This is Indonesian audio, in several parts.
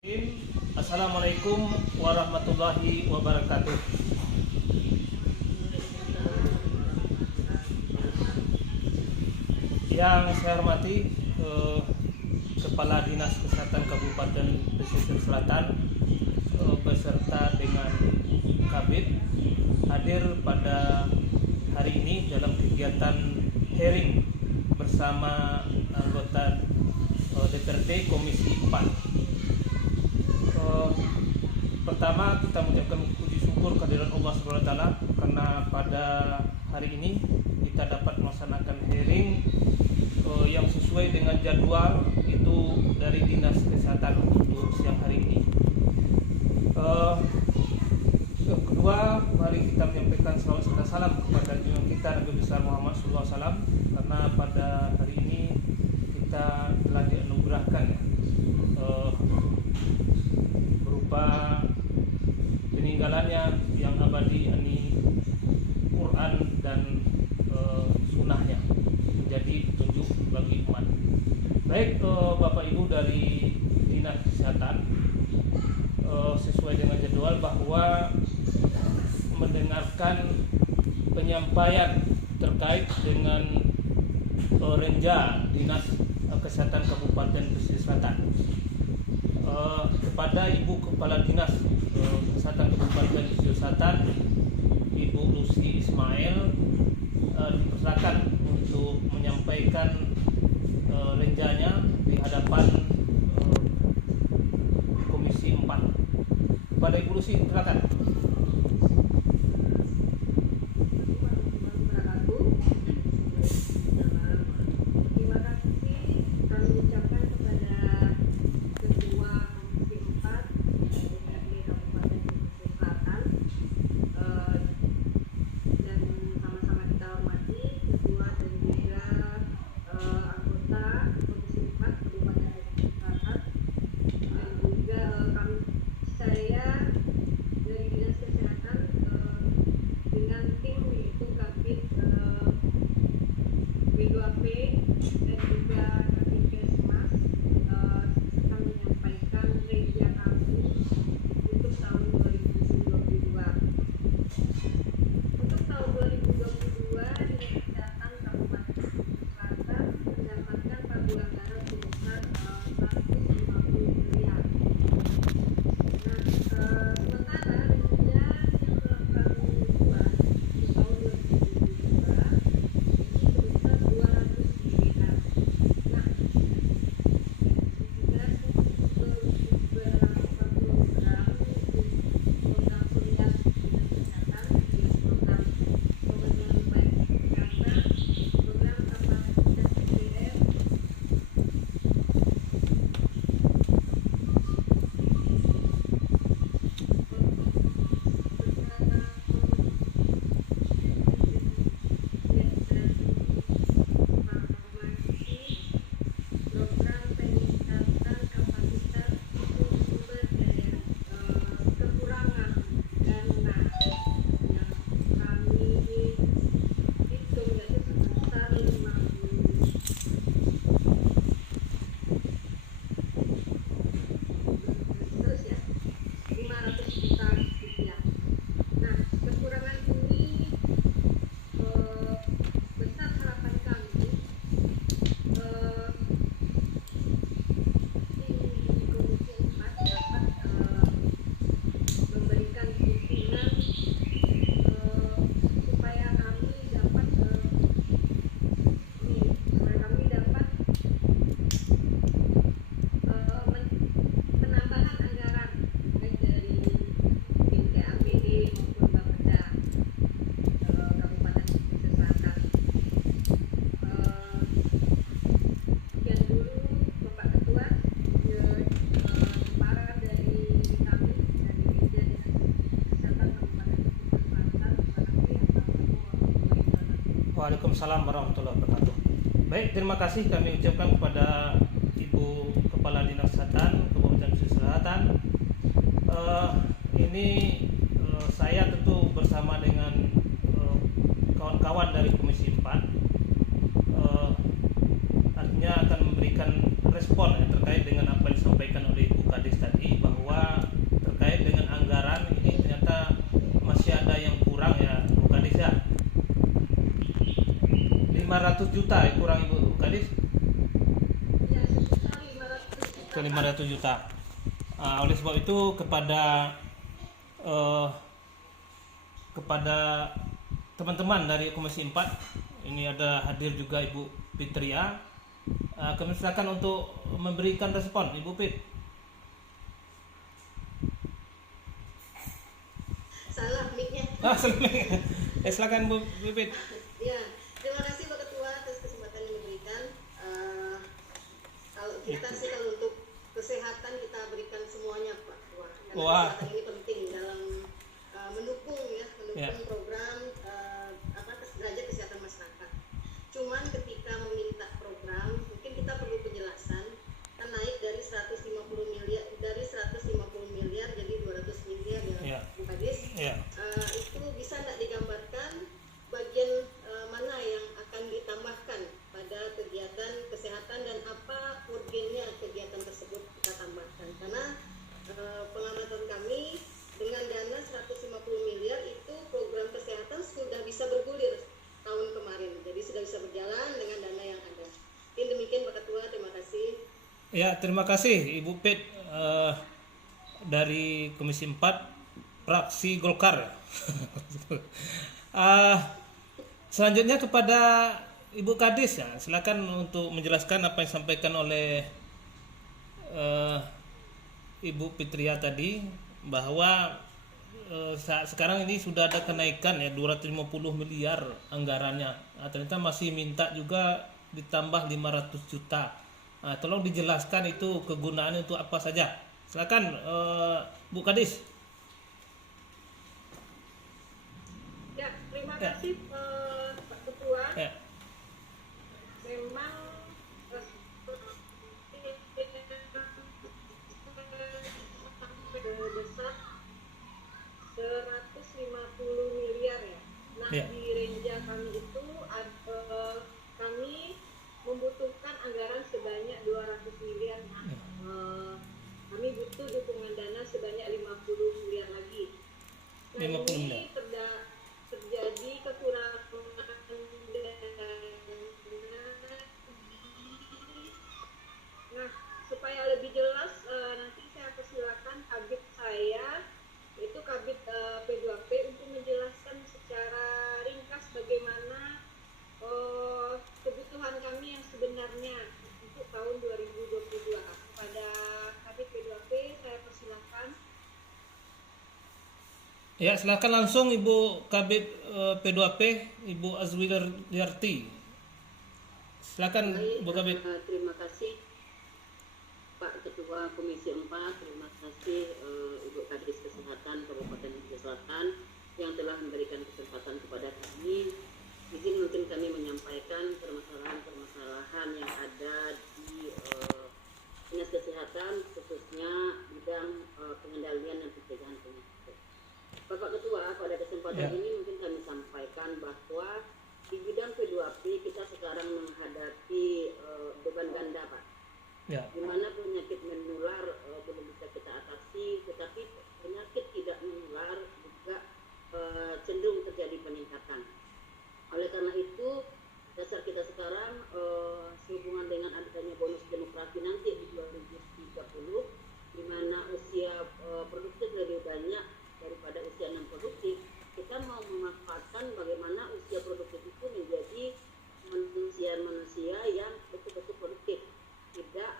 Assalamualaikum warahmatullahi wabarakatuh. Yang saya hormati Kepala Dinas Kesehatan Kabupaten Pesisir Selatan beserta dengan Kabid hadir pada hari ini dalam kegiatan hearing bersama anggota DPRD Komisi 4. Pertama kita mengucapkan puji syukur kehadiran Allah SWT karena pada hari ini kita dapat melaksanakan hearing yang sesuai dengan jadwal itu dari Dinas Kesehatan untuk siang hari ini. Yang kedua, mari kita menyampaikan salawat serta salam kepada junjungan kita Nabi besar Muhammad SAW, karena pada hari ini kita telah dianugerahkan berupa peninggalannya yang abadi, yakni Quran dan sunnahnya menjadi petunjuk bagi umat. Baik Bapak Ibu dari Dinas Kesehatan, sesuai dengan jadwal bahwa mendengarkan penyampaian terkait dengan renja Dinas Kesehatan Kabupaten Pesisir Selatan kepada Ibu Kepala Dinas Kesehatan Kabupaten Pesisir Selatan, Ibu Lucy Ismail, dipersilakan untuk menyampaikan renjanya di hadapan Komisi 4. Kepada Ibu Lucy, silakan. Waalaikumsalam warahmatullahi wabarakatuh. Baik, terima kasih kami ucapkan kepada Ibu Kepala Dinas Kesehatan Kabupaten Pesisir Selatan. Ini saya tentu bersama dengan kawan-kawan dari Komisi 4 artinya akan memberikan respon ya, terkait dengan apa yang disampaikan oleh Ibu Kadis tadi, bahwa terkait dengan anggaran ini ternyata masih ada yang kurang ya Bu Kadis ya. 500 juta ya kurang Ibu Kadis. Ya, sekitar 500 juta. Ke 500 juta. Oleh sebab itu kepada teman-teman dari Komisi 4, ini ada hadir juga Ibu Fitria. Kami silakan untuk memberikan respon, Ibu Fit. Salah mic-nya. Silakan Bu Fit. Ya, terima kasih Pak Ketua atas kesempatan yang diberikan. Kalau kita sih kalau untuk kesehatan kita berikan semuanya Pak Ketua. Karena Wah. kesehatan ini penting dalam mendukung Ya. program derajat kesehatan masyarakat. Cuman ketika meminta program, mungkin kita perlu penjelasan. Kan naik dari 150 miliar jadi 200 miliar ya, Bu Kadis. Ya. Itu bisa tidak digambarkan bagian mana yang akan ditambahkan pada kegiatan kesehatan dan apa urgennya kegiatan tersebut kita tambahkan, karena pengamatan kami dengan dana 150 miliar itu program kesehatan sudah bisa bergulir tahun kemarin, jadi sudah bisa berjalan dengan dana yang ada. Mungkin demikian Pak Ketua, terima kasih. Ya, terima kasih Ibu Fit dari Komisi 4 fraksi Golkar. Selanjutnya kepada Ibu Kadis ya, silakan untuk menjelaskan apa yang disampaikan oleh Ibu Fitria tadi, bahwa sekarang ini sudah ada kenaikan ya 250 miliar anggarannya. Ternyata masih minta juga ditambah 500 juta. Tolong dijelaskan itu kegunaannya untuk apa saja. Silakan Bu Kadis. Ya, terima kasih Pak Ketua. Ya. Memang besar 150 miliar ya. Nah, Ya. di renja kami itu kami membutuhkan anggaran sebanyak 200 miliar. Nah, kami butuh dukungan dana sebanyak 50 miliar lagi. Nah, 50 ini miliar. terjadi kekurangan dana. Nah, supaya lebih jelas nanti saya persilakan kabit saya, yaitu kabit P2P, untuk menjelaskan secara ringkas bagaimana kebutuhan kami yang sebenarnya untuk tahun 2022. Kepada kabit P2P saya persilakan. Ya, silakan langsung Ibu Kabit P2P, Ibu Azwiliyarti. Silakan Baik, Bu Kabit. terima kasih Pak Ketua Komisi 4, terima kasih Ibu Kadis Kesehatan Kabupaten Aceh Selatan yang telah memberikan kesempatan kepada kami. Izin mungkin kami menyampaikan permasalahan-permasalahan yang ada di dinas kesehatan, khususnya bidang pengendalian dan pencegahan penyakit. Bapak Ketua, pada kesempatan ini mungkin kami sampaikan bahwa di bidang P2P kita sekarang menghadapi beban ganda, Pak. Ya. Di mana penyakit menular belum bisa kita atasi, tetapi penyakit tidak menular juga cenderung terjadi peningkatan. Oleh karena itu, dasar kita sekarang sehubungan dengan adanya bonus demografi nanti di 2030, di mana usia produktif lebih banyak daripada usia non produktif, kita mau memanfaatkan bagaimana usia produktif itu menjadi manusia yang betul-betul produktif, tidak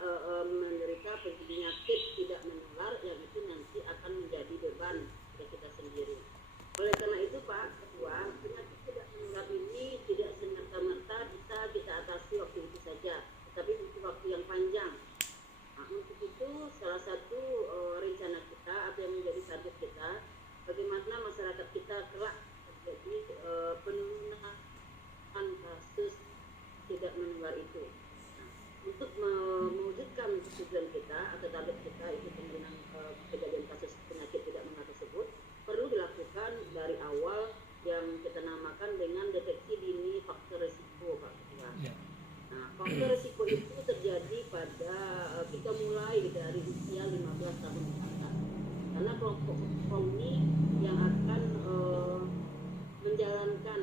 menderita penyakit itu terjadi pada kita mulai dari usia 15 tahun ke atas. Karena kelompok ini yang akan menjalankan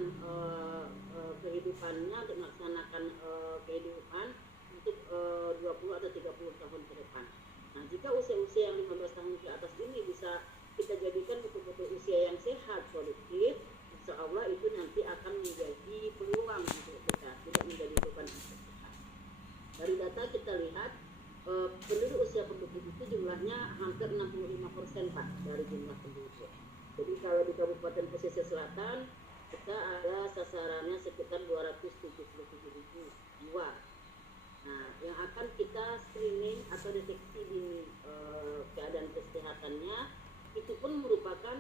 kehidupannya untuk melaksanakan kehidupan untuk 20 atau 30 tahun ke depan. Nah, jika usia-usia yang 15 tahun ke atas ini bisa kita jadikan betul-betul usia yang sehat, produktif, insya Allah itu nanti akan menjadi peluang untuk kita, tidak menjadi beban untuk kita. Dari data kita lihat penduduk usia produktif itu jumlahnya hampir 65% Pak dari jumlah penduduk. Jadi kalau di Kabupaten Pesisir Selatan kita ada sasarannya sekitar 277.000 jiwa. Nah, yang akan kita screening atau deteksi di keadaan kesehatannya itu pun merupakan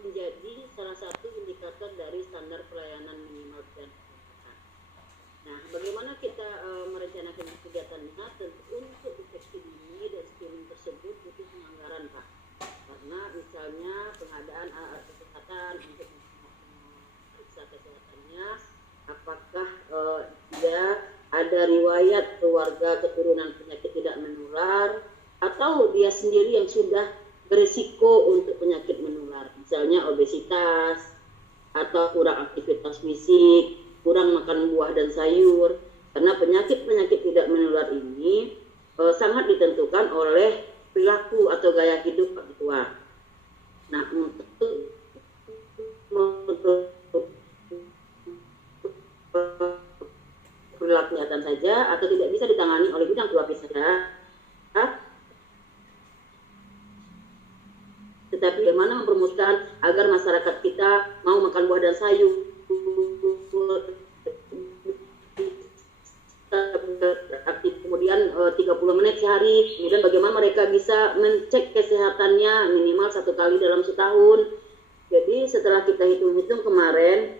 menjadi salah satu indikator dari standar pelayanan minimal dan kesehatan. Nah, bagaimana kita merencanakan kegiatannya? Tentu untuk deteksi dini dan screening tersebut butuh penganggaran Pak. Karena misalnya pengadaan alat kesehatan untuk periksa kesehatannya, apakah dia ada riwayat keluarga keturunan penyakit tidak menular atau dia sendiri yang sudah berisiko untuk penyakit menular, misalnya obesitas atau kurang aktivitas fisik, kurang makan buah dan sayur. Karena penyakit-penyakit tidak menular ini sangat ditentukan oleh perilaku atau gaya hidup Pak Ketua. Nah, untuk perilaku kesehatan saja atau tidak bisa ditangani oleh bidang keluarga saja, tetapi bagaimana mempromosikan agar masyarakat kita mau makan buah dan sayur, aktif kemudian 30 menit sehari, kemudian bagaimana mereka bisa mencek kesehatannya minimal 1 kali dalam setahun. Jadi setelah kita hitung-hitung kemarin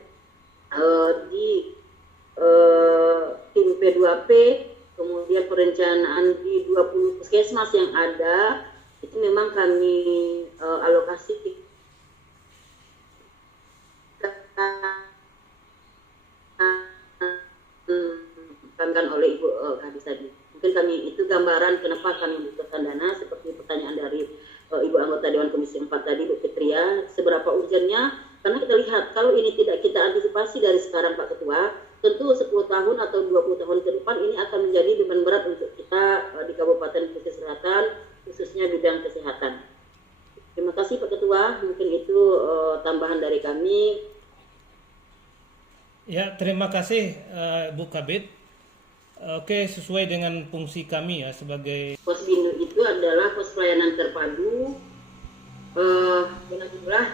di tim P2P, kemudian perencanaan di 20 puskesmas yang ada, itu memang kami alokasi oleh Ibu Kadis tadi. Mungkin kami itu gambaran kenapa kami membutuhkan dana, seperti pertanyaan dari Ibu anggota Dewan Komisi 4 tadi, Bu Fitria, seberapa urgennya? Karena kita lihat kalau ini tidak kita antisipasi dari sekarang Pak Ketua, tentu 10 tahun atau 20 tahun ke depan ini akan menjadi beban berat untuk kita di Kabupaten Pesisir Selatan, khususnya bidang kesehatan. Terima kasih Pak Ketua, mungkin itu tambahan dari kami. Ya, terima kasih Bu Kabid. Oke, sesuai dengan fungsi kami ya sebagai Posbindu itu adalah pos pelayanan terpadu dengan jumlah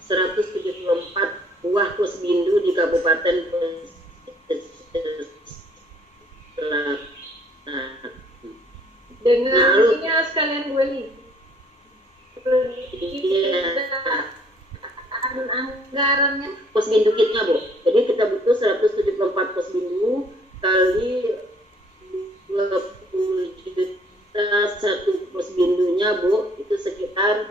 174 buah posbindu di Kabupaten Pesisir Selatan. Dengan ininya sekalian Bu Eli. Anggarannya Posbindu kitnya Bu. Jadi kita butuh 174 posbindu kali 20 juta satu posbindunya Bu, itu sekitar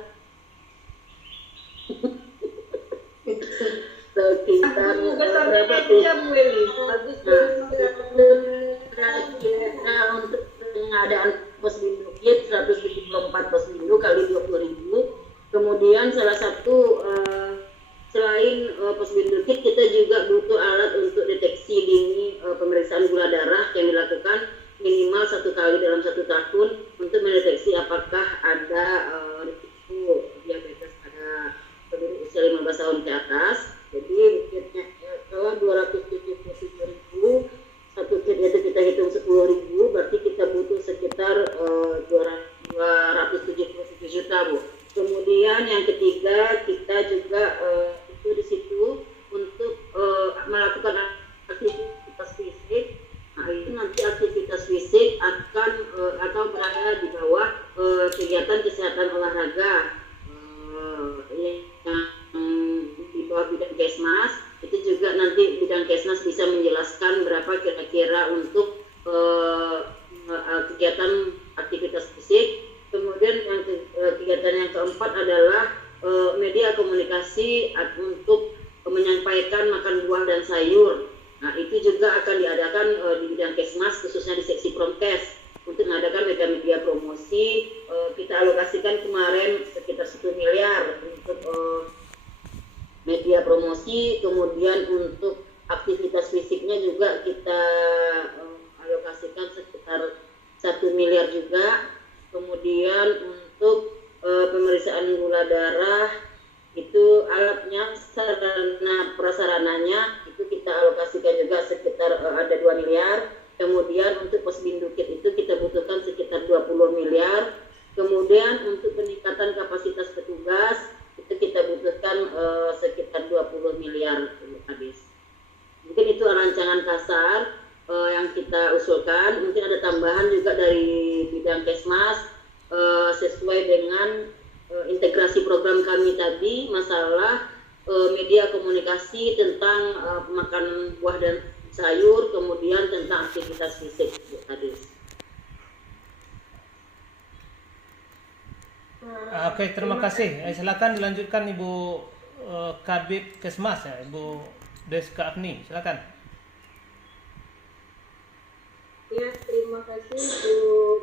berapa tuh? Untuk pengadaan posbindu kit 174 posbindu kali 20.000. Kemudian salah satu selain posbindu kit, kita juga butuh alat untuk deteksi dini pemeriksaan gula darah yang dilakukan minimal 1 kali dalam 1 tahun untuk mendeteksi apakah ada risiko diabetes pada penduduk usia 15 tahun ke atas. Jadi kitnya kalau 277.000, satu kit itu kita hitung 10.000, berarti kita butuh sekitar 277 juta Bu. Kemudian yang ketiga, kita juga itu di situ untuk melakukan aktivitas fisik. Nah, itu nanti aktivitas fisik akan atau berada di bawah kegiatan kesehatan olahraga yang di bawah bidang Kesmas. Itu juga nanti bidang Kesmas bisa menjelaskan berapa kira-kira untuk kegiatan aktivitas fisik. Kemudian yang kegiatan yang keempat adalah media komunikasi untuk menyampaikan makan buah dan sayur. Nah, itu juga akan diadakan di bidang Kesmas, khususnya di seksi Promkes, untuk mengadakan media-media promosi. Kita alokasikan kemarin sekitar 1 miliar untuk media promosi, kemudian untuk aktivitas fisiknya juga kita alokasikan sekitar 1 miliar juga. Kemudian untuk pemeriksaan gula darah, itu alatnya, sarana prasarananya itu kita alokasikan juga sekitar ada 2 miliar. Kemudian untuk Posbindukit itu kita butuhkan sekitar 20 miliar. Kemudian untuk peningkatan kapasitas petugas itu kita butuhkan sekitar 20 miliar habis. Mungkin itu rancangan kasar yang kita usulkan. Mungkin ada tambahan juga dari bidang Kesmas sesuai dengan integrasi program kami tadi, masalah media komunikasi tentang makan buah dan sayur, kemudian tentang aktivitas fisik tadi. Oke, terima kasih. Silakan dilanjutkan Ibu Kabid Kesmas ya, Ibu Deska Afni, silakan. Ya, terima kasih Bu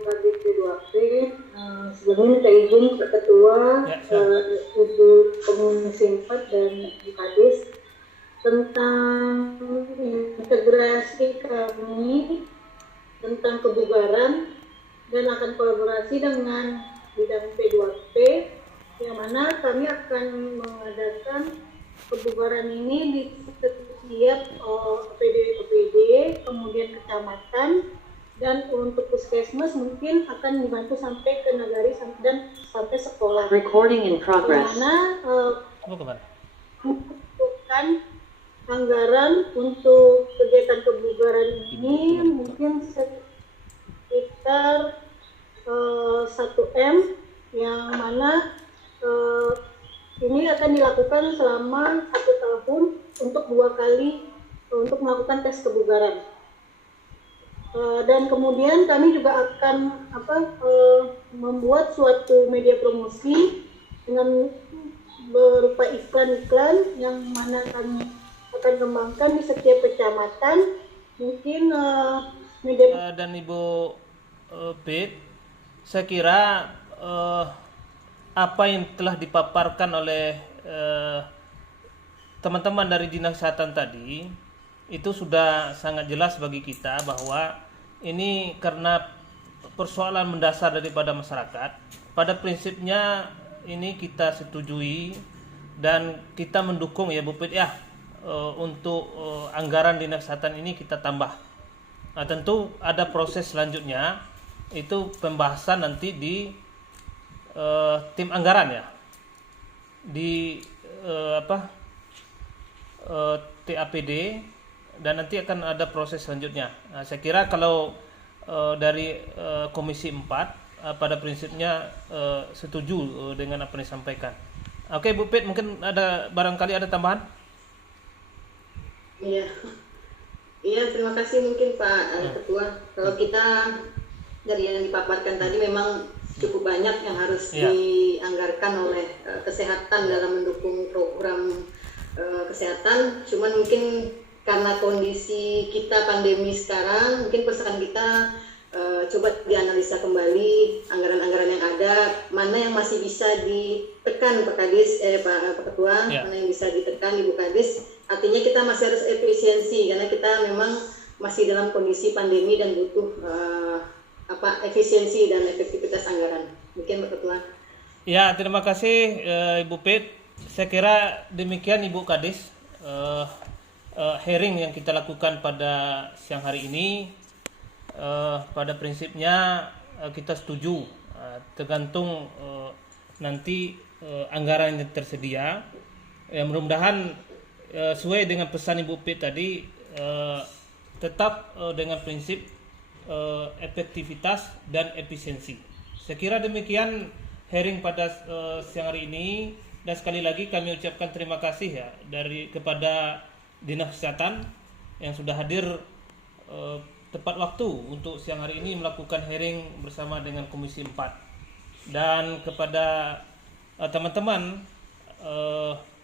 Kabid P2P. Sebelumnya minta izin Pak Ketua, Ibu Komisi 4 dan Bu Kadis tentang integrasi kami tentang kebugaran dan akan kolaborasi dengan bidang P2P, yang mana kami akan mengadakan kebugaran ini di setiap OPD, kemudian kecamatan, dan untuk puskesmas mungkin akan dibantu sampai ke nagari dan sampai sekolah. Recording in progress. Karena membutuhkan anggaran untuk kegiatan kebugaran ini mungkin sekitar 1M, yang mana ini akan dilakukan selama 1 tahun untuk 2 kali untuk melakukan tes kebugaran. Dan kemudian kami juga akan membuat suatu media promosi dengan berupa iklan-iklan yang mana kami akan kembangkan di setiap kecamatan. Mungkin media dan Ibu Bid, saya kira apa yang telah dipaparkan oleh teman-teman dari Dinas Kesehatan tadi itu sudah sangat jelas bagi kita bahwa ini karena persoalan mendasar daripada masyarakat. Pada prinsipnya ini kita setujui dan kita mendukung ya Bu Pit ya, untuk anggaran Dinas Kesehatan ini kita tambah. Nah, tentu ada proses selanjutnya, itu pembahasan nanti di tim anggaran ya, di TAPD, dan nanti akan ada proses selanjutnya. Nah, saya kira kalau dari Komisi 4 pada prinsipnya setuju dengan apa yang disampaikan. Oke Bu Pit, mungkin ada barangkali ada tambahan? Iya, terima kasih mungkin Pak Ketua. Kalau kita dari yang dipaparkan tadi memang cukup banyak yang harus dianggarkan oleh kesehatan dalam mendukung program kesehatan. Cuman mungkin karena kondisi kita pandemi sekarang, mungkin pesan kita coba dianalisa kembali anggaran-anggaran yang ada, mana yang masih bisa ditekan Pak Kadis, Pak Ketua, mana yang bisa ditekan Ibu Kadis. Artinya kita masih harus efisiensi karena kita memang masih dalam kondisi pandemi dan butuh efisiensi dan efektivitas anggaran. Mungkin Pak Ketua. Ya, terima kasih Ibu Pit. Saya kira demikian Ibu Kadis hearing yang kita lakukan pada siang hari ini. Pada prinsipnya kita setuju, tergantung nanti anggaran yang tersedia. Mudah-mudahan sesuai dengan pesan Ibu Pit tadi, tetap dengan prinsip efektivitas dan efisiensi. Saya kira demikian hearing pada siang hari ini, dan sekali lagi kami ucapkan terima kasih ya kepada Dinas Kesehatan yang sudah hadir tepat waktu untuk siang hari ini melakukan hearing bersama dengan Komisi 4, dan kepada teman-teman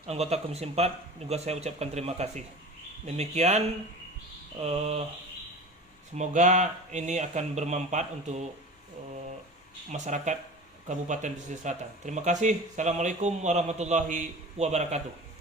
anggota Komisi 4 juga saya ucapkan terima kasih. Demikian Semoga ini akan bermanfaat untuk masyarakat Kabupaten Pesisir Selatan. Terima kasih. Assalamualaikum warahmatullahi wabarakatuh.